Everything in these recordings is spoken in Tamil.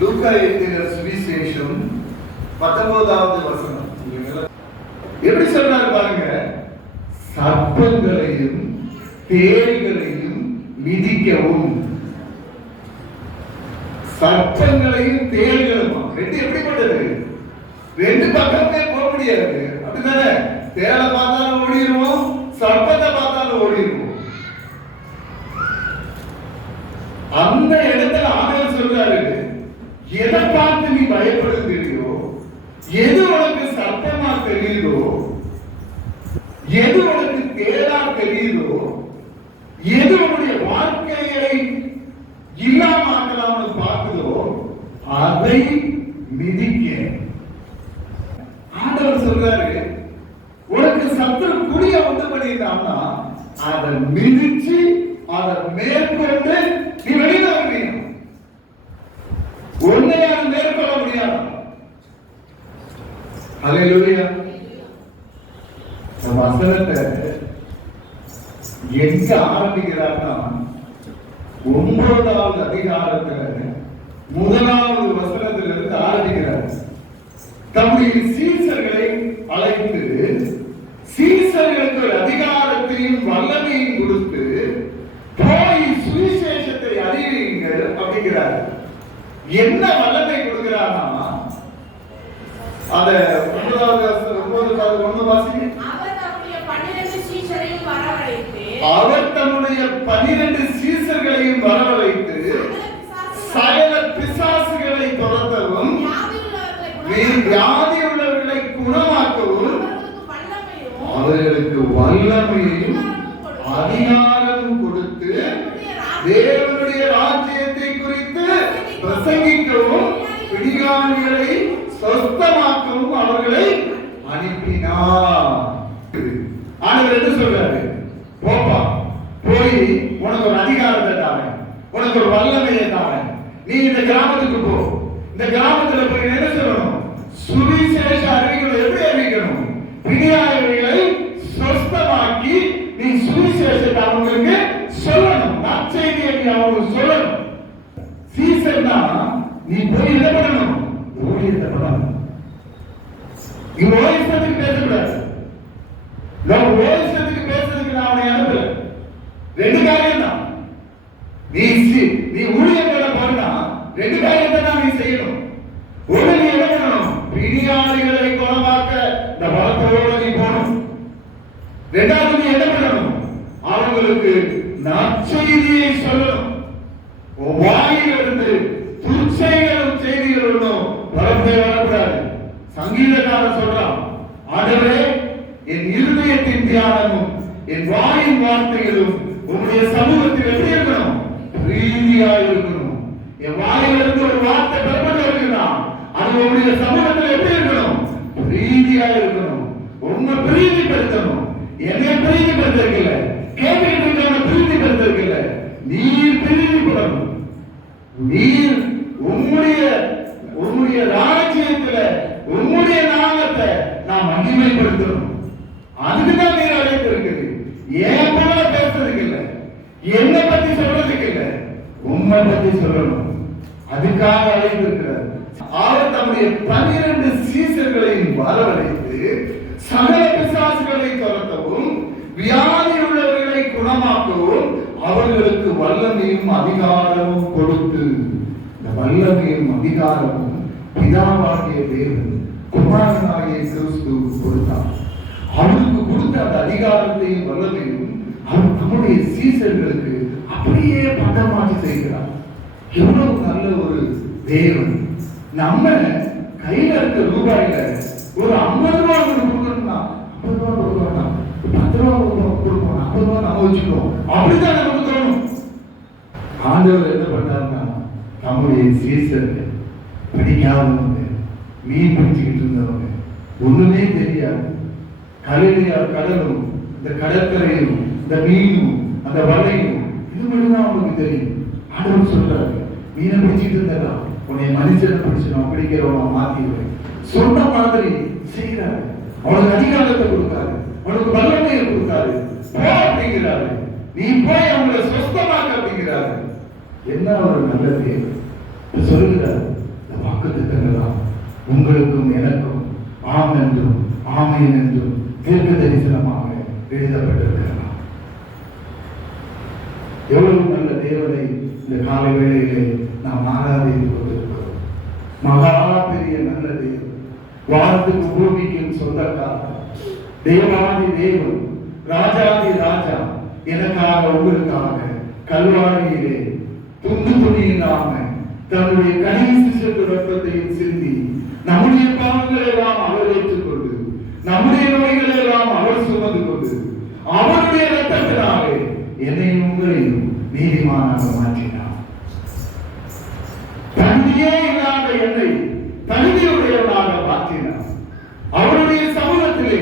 லூக்கா எழுதின சுவிசேஷம் 19வது வசனம். எப்படி சொல்றாரு பாருங்க, சர்ப்பங்களையும் தேள்களையும் மிதிக்கவும். சர்ப்பங்களையும் தேள்களும் ரெண்டு எப்படிப்பட்டது? ரெண்டு பக்கமே போக முடியாது, அப்படிதானே? தேளை பார்த்தாலும் ஓடிடுவோம், சர்ப்பத்தை பார்த்தாலும் ஓடிடுவோம். அந்த இடத்துல ஆண்டவர் சொல்றாரு, எதை பார்த்து நீ பயப்படுகிறீர்களோ, எது உனக்கு சர்ப்பமா தெரியுதோ, எது உனக்கு தேளா தெரியுதோ, எது உன்னுடைய வாழ்க்கையை இல்லாம ஆக்கலாம்னு பார்க்குதோ அதை மிதிக்க. ஆண்டவர் சொல்றாரு, உனக்கு சத்துரு குடிய உண்டு பண்ணிட்டான்னா அதை மிதிச்சு அதை மேற்கொண்டு நீ வெளியில வரணும். உன்னையால மேற்கொள்ள முடியாது. ஹல்லேலூயா. நம்ம வசனத்தை எங்க ஆரம்பிக்கிறார்னா 9வது அதிகாரத்துல 1வது வசனத்திலிருந்து ஆரம்பிக்கிறார். தம்முடைய சீசர்களை அழைத்து சீசர்களுக்கு ஒரு அதிகாரத்தையும் வல்லமையும் கொடுத்து போய் சுவிசேஷத்தை அறிவியுங்கள் அப்படிங்கிறார். என்ன வல்லமை கொடுக்கிறார்னா, அத 9வது வாசிங்க. அவர் தம்முடைய 12 சீசர்களையும் வரவழைத்து சகல பிசாசுகளை துரத்தவும் வியாதி உள்ளவர்களை குணமாக்கவும் அவர்களுக்கு வல்லமையையும் அதிகாரமும் கொடுத்து தேவனுடைய ராஜ்யத்தை குறித்து பிரசங்கிக்கவும் பிடியாளிகளை சொஸ்தமாக்கவும் அவர்களை அனுப்பினார். ஆண்டவர் என்ன சொல்றாரு? போப்பா, போய் உனக்கு ஒரு அதிகாரத்தை தாரேன், உனக்கு ஒரு வல்லமையை தாரேன், நீ இந்த கிராமத்துக்கு போ. இந்த கிராமத்துல போய் என்ன சொல்லணும்? சுவிசேஷ அறிவிகளை எப்படி அறிவிக்கணும்? பிடியாளிகளை சொஸ்தமாக்கி நீ சுவிசேஷத்தை அவங்களுக்கு சொல்லணும், நற்செய்தியை நீ அவங்களுக்கு சொல்லணும். சீசன்னா நீ போய் என்ன பண்ணணும்? ஊழியத்தை பண்ணணும். இங்க ஓய்வத்துக்கு பேசக்கூடாது. நான் ஓய்வத்துக்கு பேசுறதுக்கு நான் அவனை அனுப்பல. ரெண்டு காரியம் தான். நீ ஊழியம் பண்ண போனா ரெண்டு காரியத்தை தான் நீ செய்யணும். ஒண்ணு, நீ என்ன பண்ணணும்? பிடியாளிகளை குணமாக்க இந்த பலத்தோட நீ போகணும். ரெண்டாவது, நீ என்ன பண்ணணும்? அவங்களுக்கு நற்செய்தியை சொல்லணும். வாயிலிருந்து துச்சைகளும் செய்திகளும் வரப்பே வரக்கூடாது. சங்கீதக்காரன் சொல்றான், ஆண்டவரே, என் இருதயத்தின் தியானமும் என் வாயின் வார்த்தைகளும் உங்களுடைய சமூகத்தில் எப்படி இருக்கணும்? பிரீதியாக இருக்கணும். என் வாயிலிருந்து ஒரு வார்த்தை பெறப்பட்டு இருக்குதான், அது உங்களுடைய சமூகத்தில் எப்படி இருக்கணும்? பிரீதியாக இருக்கணும். உண்மை பிரீதிப்படுத்தணும். என்னை பிரீதிப்படுத்திருக்கல, கேட்க பிரீதிப்படுத்திருக்கல, நீர் பிரீதிப்படணும். நீர் உம்முடைய ராஜ்யத்துல உம்முடைய நாமத்தை நாம் மகிமைப்படுத்தணும். அதுக்குதான் நீர் அழைப்பு இருக்குது. ஏன் போல பேசுறதுக்கு இல்ல, என்னை பத்தி சொல்றதுக்கு இல்ல, உண்மை பத்தி சொல்லணும். அதுக்காக அழைப்பு இருக்கிறார். அவர் தம்முடைய 12 சீசர்களையும் வரவழைத்து சகல பிசாசுகளை துரத்தவும் வியாதி உள்ளவர்களை குணமாக்கவும் அவர்களுக்கு வல்லமையும் அதிகாரமும் கொடுத்து. இந்த வல்லமையும் அதிகாரமும் பிதாவாகிய தேவன் குமாரனாகிய கிறிஸ்து கொடுத்தார். அவருக்கு கொடுத்த அந்த அதிகாரத்தையும் வல்லமையும் அவர் நம்முடைய சீசர்களுக்கு அப்படியே பண்டமாற்றி செய்கிறார். எவ்வளவு நல்ல ஒரு தேவன்! நம்ம கையில இருக்க ரூபாயில ஒரு 50 ரூபாய் கொடுக்கணும்னா 50 ரூபாய் கொடுக்கணும், 10 ரூபாய் கொடுக்கணும், 50 ரூபாய் நம்ம வச்சுக்கணும், அப்படித்தான் நமக்கு தோணும். ஆண்டவர் என்ன பண்ணாருன்னா, நம்முடைய சீசர்கள் படிக்காதவங்க, மீன் பிடிச்சுக்கிட்டு இருந்தவங்க, ஒண்ணுமே தெரியாது, கடலும் இந்த கடற்கரையும் இந்த மீனும் அந்த வலையும் இது மட்டும்தான் அவங்களுக்கு தெரியும். ஆண்டவர் சொல்றாரு, மீனை பிடிச்சிட்டு இருந்தா உன்னை மனுஷனை பிடிச்சு நான் பிடிக்கிறவங்க மாத்திடுவேன். சொன்ன மாதிரி செய்யறாரு. அவனுக்கு அதிகாரத்தை கொடுத்தாரு, அவனுக்கு வல்லமையை கொடுத்தாரு. போ அப்படிங்கிறாரு, நீ போய் அவங்களை சொஸ்தமாக்க அப்படிங்கிறாரு. என்ன ஒரு நல்ல தேவன் சொல்லுகிறார். உங்களுக்கும் எனக்கும் ஆம் என்றும் ஆமேன் என்றும் தீர்க்க தரிசனமாக எழுதப்பட்டிருக்கலாம். எவ்வளவு நல்ல தேவனை இந்த காலை வேளையிலே நாம் ஆராதித்துக் கொண்டிருக்கிறோம். மகா பெரிய நல்ல தேவன், வானத்துக்கு பூமிக்கும் சொந்தக்காரர், தேவாதி தேவன், ராஜாதி ராஜா எனக்காக உங்களுக்காக கல்வாரியிலே துண்டு துணியில்லாம தன்னுடைய கடைசி சென்று ரத்தத்தையும் சிந்தி நம்முடைய பாவங்களை எல்லாம் அவர் ஏற்றுக்கொண்டு நம்முடைய நோய்களை எல்லாம் அவர் சுமந்து கொண்டு அவருடைய ரத்தத்தினாலே என்னையும் உங்களையும் நீதிமானாக மாற்றினார். தகுதியே இல்லாத என்னை தகுதியுடையவனாக மாற்றினார். அவருடைய சமூகத்திலே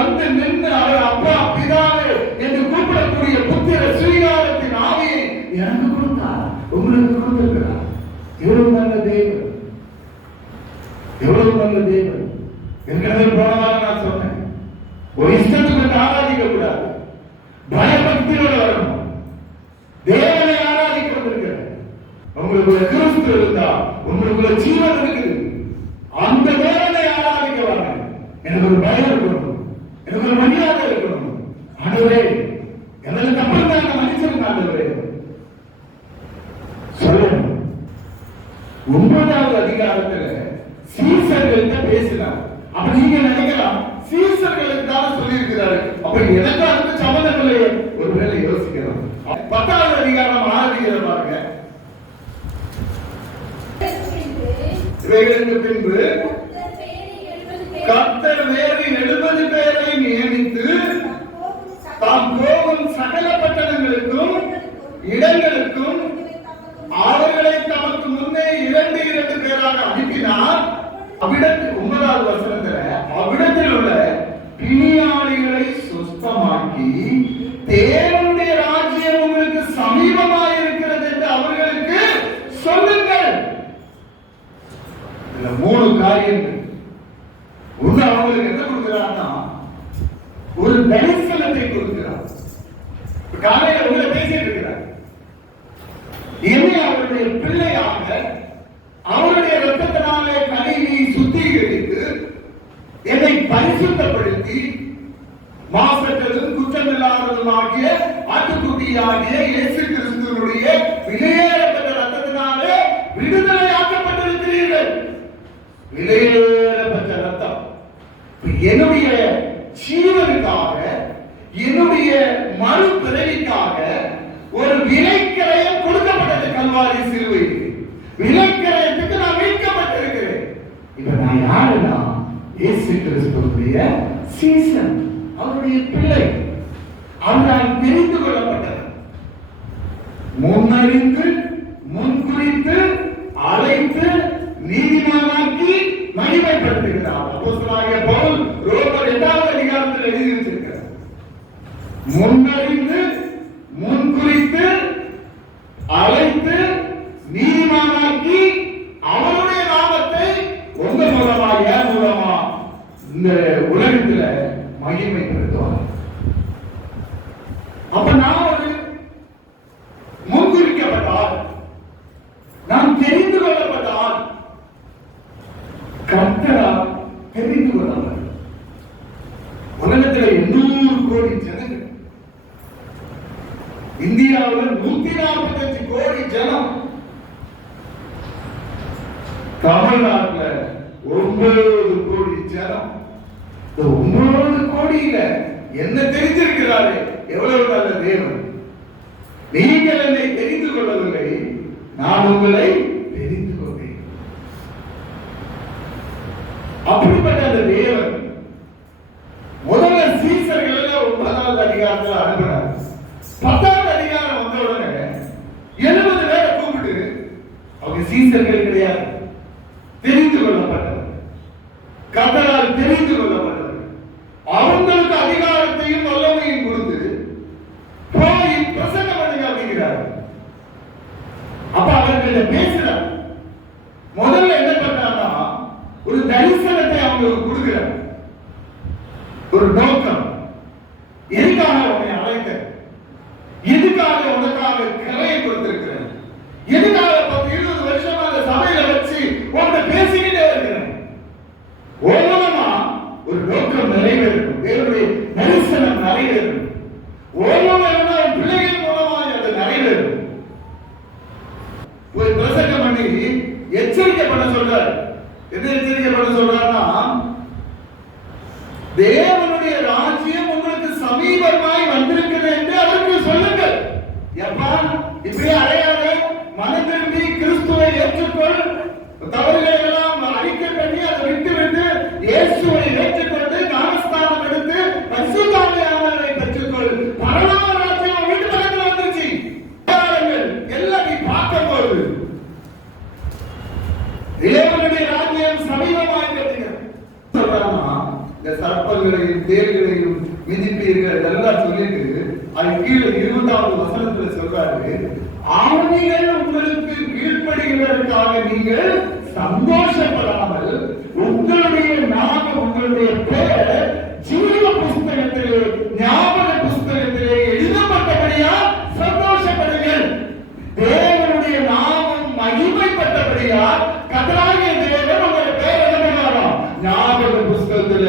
வந்து நின்று அவர் அப்பா பிதாவே என்று கூப்பிடக்கூடிய புத்திர சுவீகாரத்தின் ஆவியை எனக்கு கொடுத்தார், உங்களுக்கு கொடுத்திருக்கிறார். எவ்வளவு நல்ல தேவன், எவ்வளவு நல்ல தேவன். என்கிறது போனதாக நான் சொன்னேன், ஒரு இஷ்டத்துக்கு ஆராதிக்க கூடாது, பயபக்தியோட வரணும். தேவனை ஆராதிக்க வந்திருக்கிறேன். உங்களுக்குள்ள கிறிஸ்து இருந்தா உங்களுக்குள்ள ஜீவன் இருக்குது. அந்த தேவனை ஆராதிக்க வாங்க. எனக்கு ஒரு பயம் இருக்கணும், எனக்கு ஒரு மரியாதை இருக்கணும். ஆண்டவரே எனக்கு அப்புறம் தான் மன்னிச்சிருங்க ஆண்டவரே சொல்லணும். 9வது அதிகாரத்துல சீசர்கள்ட்ட பேசினார். அப்ப நீங்க நினைக்கலாம் சீசர்களுக்கு தான் சொல்லி இருக்கிறாரு, அப்ப எனக்கு அதுக்கு சம்மந்தம் இல்லையே. ஒருவேளை யோசிக்கிறோம். 10வது அதிகாரம் ஆரம்பிக்கிற பாருங்க. இவைகளுக்கு பின்பு கர்த்தர் வேறு 70 பேரை நியமித்து தாம் போகும் சகல பட்டணங்களுக்கும் இடங்களுக்கும் அவர்களை தமக்கு முன்னே 2 பேராக அனுப்பினார். அவ்விடத்தில் 9வது வசனத்துல அவ்விடத்தில் உள்ள பிணியாளிகளை சுஸ்தமாக்கி தேவனுடைய ராஜ்யம் உங்களுக்கு சமீபமாக இருக்கிறது என்று அவர்களுக்கு சொல்லுங்கள். இதுல 3 காரியங்கள். ஒண்ணு, அவங்களுக்கு என்ன கொடுக்கிறார்னா ஒரு தரிசனத்தை கொடுக்கிறார். காலையில உங்களை பேசிட்டு இருக்கிறார், என்னை அவருடைய பிள்ளையாக அவருடைய ரத்தத்தினாலே கழுவி சுத்திகரித்து என்னை பரிசுத்தப்படுத்தி மாசற்றதும் குற்றமில்லாததுமாகிய ஆட்டுக்குட்டியாகிய இயேசு கிறிஸ்துவினுடைய விலையேறப்பட்ட ரத்தத்தினாலே விடுதலை ஆக்கப்பட்டிருக்கிறீர்கள். விலையேறப்பட்ட ரத்தம் என்னுடைய ஜீவனுக்காக, என்னுடைய மறுபிறவிக்காக ஒரு விலைக்கிரயம் கொடுக்கப்பட்டது. கல்வாரி சிலுவையில் விலைக்கிரயத்துக்கு நான் மீட்கப்பட்டிருக்கிறேன். இப்ப நான் யாருன்னா இயேசு கிறிஸ்துவுடைய சீசன், அவருடைய பிள்ளை. அவரால் தெரிந்து கொள்ளப்பட்டது, முன்னறிந்து முன்குறித்து அழைத்து நீதிமானாக்கி மகிமைப்படுத்துகிறார். அப்போஸ்தலனாகிய பவுல் ரோமர் 8வது அதிகாரத்தில் எழுதி வச்சிருக்கிறார். முன்னறிந்து முன்குறித்து அழைத்து நீதிமானாக்கி அவருடைய நாமத்தை உங்க மூலமா என் மூலமா இந்த உலகத்துல மகிமைப்படுத்துவார். அப்ப நான் ஒரு முன்குறிக்கப்பட்டால், நான் தெரிந்து கொள்ளப்பட்டால், கர்த்தரால் தெரிந்து கொள்ளப்பட்ட உலகத்தில் 800 கோடி ஜனங்கள், இந்தியாவில் 145 கோடி ஜனம், தமிழ்நாட்டில் 9 கோடி ஜனம். 9 கோடியில என்ன தெரிஞ்சிருக்கிறாரே, எவ்வளவு நல்ல தேவன். நீங்கள் என்னை தெரிந்து கொள்ளவில்லை, நான் உங்களை தெரிந்து கொண்டேன். அப்படிப்பட்ட அந்த தேவன் முதல்ல சீசர்கள் 9வது அதிகாரத்தில் அனுப்பினார். 10வது அதிகாரம் வந்த உடனே 70 பேரை கூப்பிட்டு, அவங்க சீசர்கள் கிடையாது, தெரிந்து கொள்ளப்பட்டவர், கர்த்தரால் தெரிந்து கொள்ளப்பட்டவர். அவங்களுக்கு அதிகாரத்தையும் வல்லமையும் கொடுத்து போய் பிரசங்கம் பண்ணுங்க அப்படிங்கிறார். அப்ப அவர்கள் பேசுறார். முதல்ல என்ன பண்றாங்கன்னா ஒரு தரிசனத்தை அவங்களுக்கு கொடுக்கிறார். ஒரு நோக்கம், எதுக்காக உன்னை அழைத்த, எதுக்காக உனக்காக கரையை கொடுத்திருக்கிறேன், எதுக்காக 10-20 வருஷமா அந்த சபையில வச்சு உன்னை பேசிக்கிட்டே இருக்கிறேன். பண்ண சொல்றார். எதை எச்சரிக்கை பண்ண சொல்றாருன்னா, தேவனுடைய ராஜ்யம் உங்களுக்கு சமீபமாய் வந்திருக்கிறது என்று அவருக்கு சொல்லுங்கள். எப்பா இப்படி அடையாத, மனம் திரும்பி கிறிஸ்துவை ஏற்றுக்கொள், தவறுகளை எல்லாம் அறிக்கை பண்ணி அதை விட்டு இயேசுவை ஏற்றுக்கொண்டு ஞானஸ்தானம் எடுத்து பரிசுத்த ஆவியானவரை பெற்றுக்கொள். பரலோக ராஜ்யம் வீட்டு பக்கத்துல வந்துருச்சு. எல்லாம் நீ பார்க்கும்போது தேவனுடைய ராஜ்யம் சமீபமாய் சொல்றாங்க. இந்த சர்ப்பங்களையும் தேள்களையும் மிதிப்பீர்கள் இதெல்லாம் சொல்லிட்டு அது கீழே 20வது வசனத்துல சொல்றாரு, ஆவிகள் உங்களுக்கு கீழ்ப்படுகிறதற்காக நீங்கள் சந்தோஷப்படாமல் உங்களுடைய நாமம், உங்களுடைய பெயர் ஜீவ புஸ்தகத்திலே, ஞாபக புஸ்தகத்திலே எழுதப்பட்டபடியா சந்தோஷப்படுங்கள். தேவனுடைய நாமம் மகிமைப்பட்டபடியா கர்த்தராகிய தேவன் உங்களுடைய பெயர் எழுதுவாராம். ஞாபக புஸ்தகத்துல,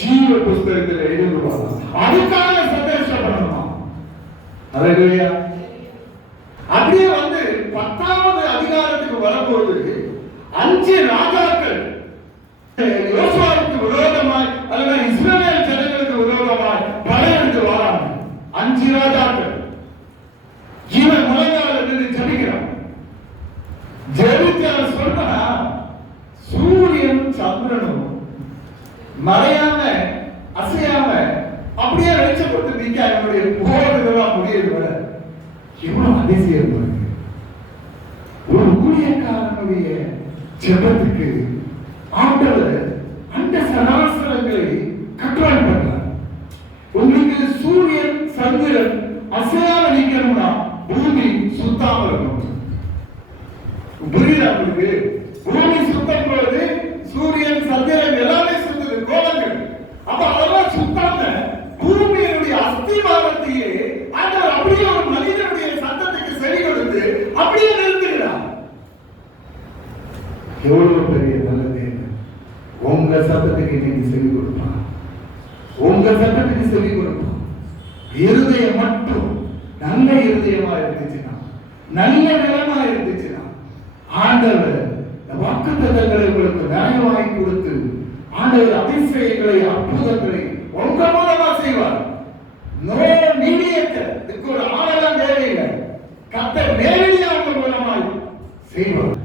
ஜீவ புஸ்தகத்துல எழுதுவாராம். அதுக்காக சந்தோஷப்படணும். அல்லேலூயா. அப்படியே 10வது அதிகாரத்துக்கு வரும்போது 5 ராஜாக்கள் யோசுவாவுக்கு விரோதமாய் அல்லது இஸ்ரவேல் ஜனங்களுக்கு விரோதமாய் படையெடுத்து வராங்க. 5 ராஜாக்கள். இவன் முழங்கால நின்று ஜெபிக்கிறான். ஜெபித்து சொன்னா சூரியன் சந்திரனும் மறையாம அசையாம அப்படியே வெளிச்சப்பட்டு நிக்க அவனுடைய போறதுலாம் முடியுது. எவ்வளவு அதிசயம் இருக்கு. ஒரு ஊழியக்காரனுடைய ஜெபத்துக்கு ஆண்டவர் அந்த சராசரங்களை கண்ட்ரோல் பண்றார். உங்களுக்கு சூரியன் சந்திரன் அசையாம நிக்கணும்னா பூமி சுத்தாம இருக்கணும். புரியுதா உங்களுக்கு? பூமி சுத்தம் போது சூரியன் சந்திரன் எல்லாமே சுத்துது, கோலங்கள். அப்ப அதெல்லாம் சுத்தாம பூமியினுடைய அஸ்திவாரத்தையே ஆண்டவர் அப்படியே ஒரு மனிதனுடைய சத்தத்துக்கு செவி கொடுத்து அப்படியே நிறுத்துகிறார். எவ்வளவு பெரிய நல்ல தேவன். உங்க சத்தத்துக்கு நீங்க செவி கொடுப்பான். உங்க சத்தத்துக்கு செவி கொடுப்பான். இருதயம் மட்டும் நல்ல இருதயமா இருந்துச்சுன்னா, நல்ல நிலமா இருந்துச்சுன்னா, ஆண்டவர் வாக்குத்தத்தங்களை உங்களுக்கு நியாயமாகி கொடுத்து ஆண்டவர் அதிசயங்களை அற்புதங்களை உங்க மூலமா செய்வார். No mediator. இதுக்கு ஒரு ஆளெல்லாம் தேவையில்லை. கர்த்தர் நேரடியாக உங்க மூலமாய் செய்வார்.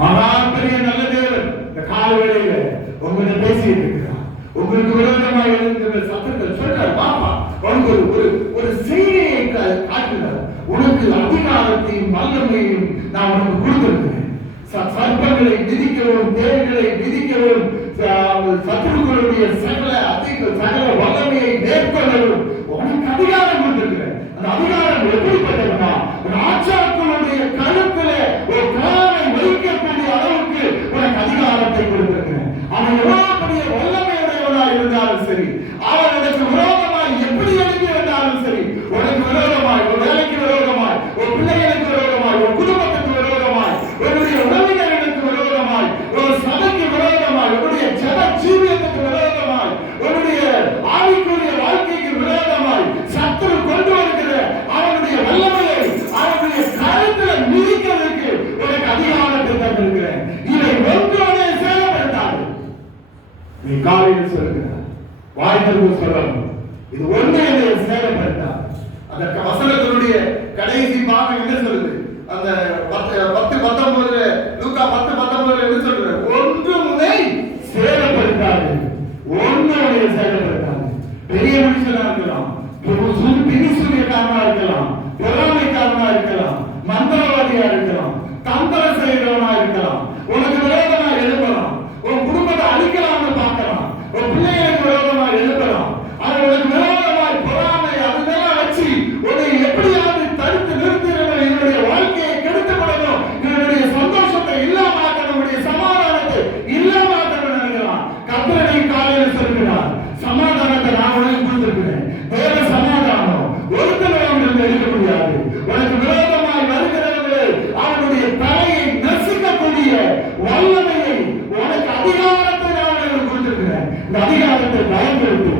மகா பெரிய நல்ல தேவன் இந்த காலவேளையில உங்களை பேசிட்டு இருக்கிறார். உங்களுக்கு விரோதமாக இருக்கிற சத்தத்தை சொல்றார். பாப்பா உனக்கு ஒரு செய்தியை காட்டுகிறார். உனக்கு அதிகாரத்தையும் வல்லமையும் நான் உனக்கு கொடுத்திருக்கிறேன். சர்ப்பங்களை மிதிக்கவும், தேள்களை மிதிக்கவும், சத்துருக்களுடைய சகல வல்லமையை மேற்கொள்ளவும் உனக்கு அதிகாரம் கொடுத்திருக்கிறேன். அந்த அதிகாரம் எப்படிப்பட்டதுன்னா, ராஜாக்களுடைய கழுத்துல ஒரு காலை வைக்கக்கூடிய அளவுக்கு உனக்கு அதிகாரத்தை கொடுத்திருக்கிறேன். அவன் எவ்வளவு பெரிய வல்லமையுடையவனா இருந்தாலும் சரி, அவன் உனக்கு விரோதமாய் எப்படி எழுதி வந்தாலும் சரி, உனக்கு விரோதமாய், ஒரு வேலைக்கு விரோதமாய், ஒரு பிள்ளைகளுக்கு விரோதமாய், ஒரு குடும்பத்துக்கு விரோதமாய், உன்னுடைய உறவினர்களுக்கு விரோதமாய், ஒரு சபைக்கு விரோதமாய், உன்னுடைய ஜெப ஜீவியத்துக்கு விரோதமாய், உன்னுடைய ஆவிக்குரிய வாழ்க்கைக்கு விரோதமாய் சத்துரு கொண்டு வருகிற அவனுடைய வல்லமையை அவனுடைய கருத்துல மிதிக்கிறதுக்கு உனக்கு அதிகாரத்தை தந்திருக்கிறேன். இதை ஒன்றோட செயல்படுத்தாது. நீ காலையில் சொல்லுகிறார், வாய்ப்பு சொல்லணும். இது ஒன்றே செயல்படுத்தாது. அந்த வசனத்தினுடைய கடைசி பாகம் என்ன சொல்லுது? அந்த 10:19 லூக்கா 10:19 என்ன சொல்றது? ஒன்று முனை செயல்படுத்தாது, ஒன்றோட செயல்படுத்தாது. பெரிய மனுஷனா இருக்கலாம், பிரிசூரியக்காரனா இருக்கலாம், பொறாமைக்காரனா இருக்கலாம், மந்திரவாதியா இருக்கலாம், தந்திர செய்கிறவனா இருக்கலாம், உனக்கு விரோதமா எழுப்பலாம், உன் குடும்பத்தை அழிக்கலாம்னு பார்க்கலாம், உன் பிள்ளைகளுக்கு விரோதமா எழுப்பலாம், அது உனக்கு விரோதமாய் பொறாமை அதெல்லாம் வச்சு உன்னை எப்படியாவது தடுத்து நிறுத்திடணும், என்னுடைய வாழ்க்கையை கெடுத்துப்படணும், என்னுடைய சந்தோஷத்தை இல்லாமக்கணும், என்னுடைய சமாதானத்தை இல்லாமக்கணும் நினைக்கலாம். கர்த்தரை காலையில் சொல்கிறார், சமாதானத்தை நான் உனக்கு கொடுத்திருக்கிறேன். வேற சமாதானம் ஒருத்தனை அவனுக்கு எடுக்க முடியாது. உனக்கு விரோதமாய் வருகிறவர்கள் அவனுடைய தலையை நசுக்கக்கூடிய வல்லமையை, உனக்கு அதிகாரத்தை நான் உனக்கு கொடுத்திருக்கிறேன். இந்த அதிகாரத்தை பயன்படுத்தி